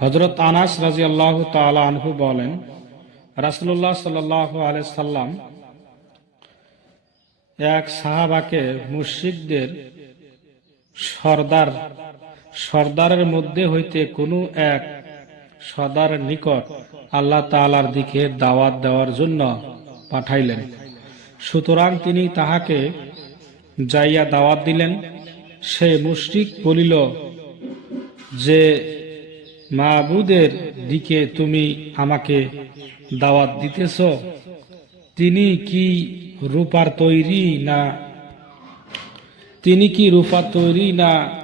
হজরত আনাস রাজি আল্লাহ আনহু বলেন রাসুল্লাহ সাল আলাই সাল্লাম এক সাহাবাকে মুশিকদের সর্দার, সর্দারের মধ্যে হইতে কোনো এক সর্দার নিকট আল্লাহ তালার দিকে দাওয়াত দেওয়ার জন্য পাঠাইলেন। সুতরাং তিনি তাহাকে যাইয়া দাওয়াত দিলেন। সে মুশরিক বলিল যে মাবুদের দিকে তুমি আমাকে দাওয়াত দিতেছ, তিনি কি রূপার তৈরি না? তিনি কি রূপার তৈরি না?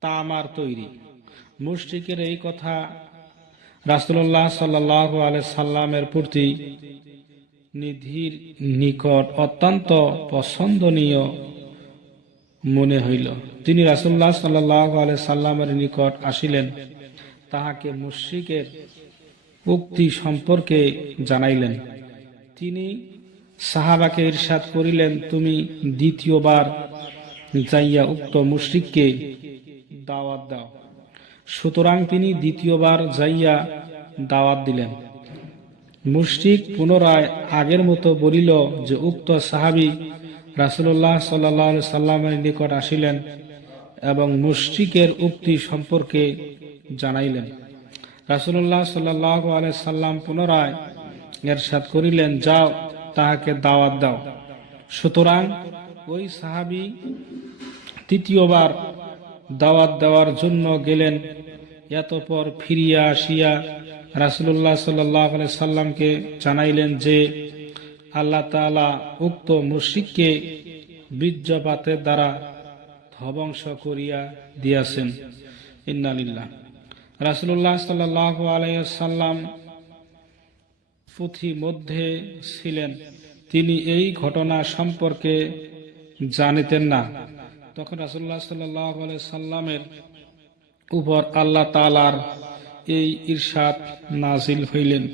তামার তৈরি। মুশরিকের এই কথা রাসুল্লাহ সাল্লাহ সাল্লামের প্রতি নিধির নিকট অত্যন্ত পছন্দনীয়। মনে হইল। তিনি রাসুল্লাহ সাল্লাহ সাল্লামের নিকট আসিলেন, তাহাকে মুশ্রিকের উক্তি সম্পর্কে জানাইলেন। তিনি সাহাবাকে ইরশাদ করিলেন, তুমি দ্বিতীয়বার যাইয়া উক্ত মুশ্রিককে দাওয়াত দাও। সুতরাং তিনি দ্বিতীয়বার যাইয়া দাওয়াত দিলেন। মুশরিক পুনরায় আগের মতো বলিল যে, উক্ত সাহাবি রাসুল্লাহ সাল্লাহ সাল্লামের নিকট আসিলেন এবং মুশরিকের উক্তি সম্পর্কে জানাইলেন। রাসুল্লাহ সাল্লাহ আলাই সাল্লাম পুনরায় এরশাদ করিলেন, যাও, তাহাকে দাওয়াত দাও। সুতরাং ওই সাহাবি তৃতীয়বার দাওয়াত দেওয়ার জন্য গেলেন। এতপর ফিরিয়া আসিয়া রাসুল্লাহ সাল্লাহ সাল্লামকে জানাইলেন যে আল্লাহ তালা উক্ত মুশিককে বীর্যপাতের দ্বারা ধ্বংস করিয়া দিয়াছেন। ইন্নালিল্লাহ। রাসুল্লাহ সাল্লাহ আলাইসাল্লাম পুঁথি মধ্যে ছিলেন। তিনি এই ঘটনা সম্পর্কে জানিতেন না। তখন রাসুল্লাহ সাল্লাহ সাল্লামের উপর আল্লাহ তালার এই ঈর্ষাদ নাজিল হইলেন।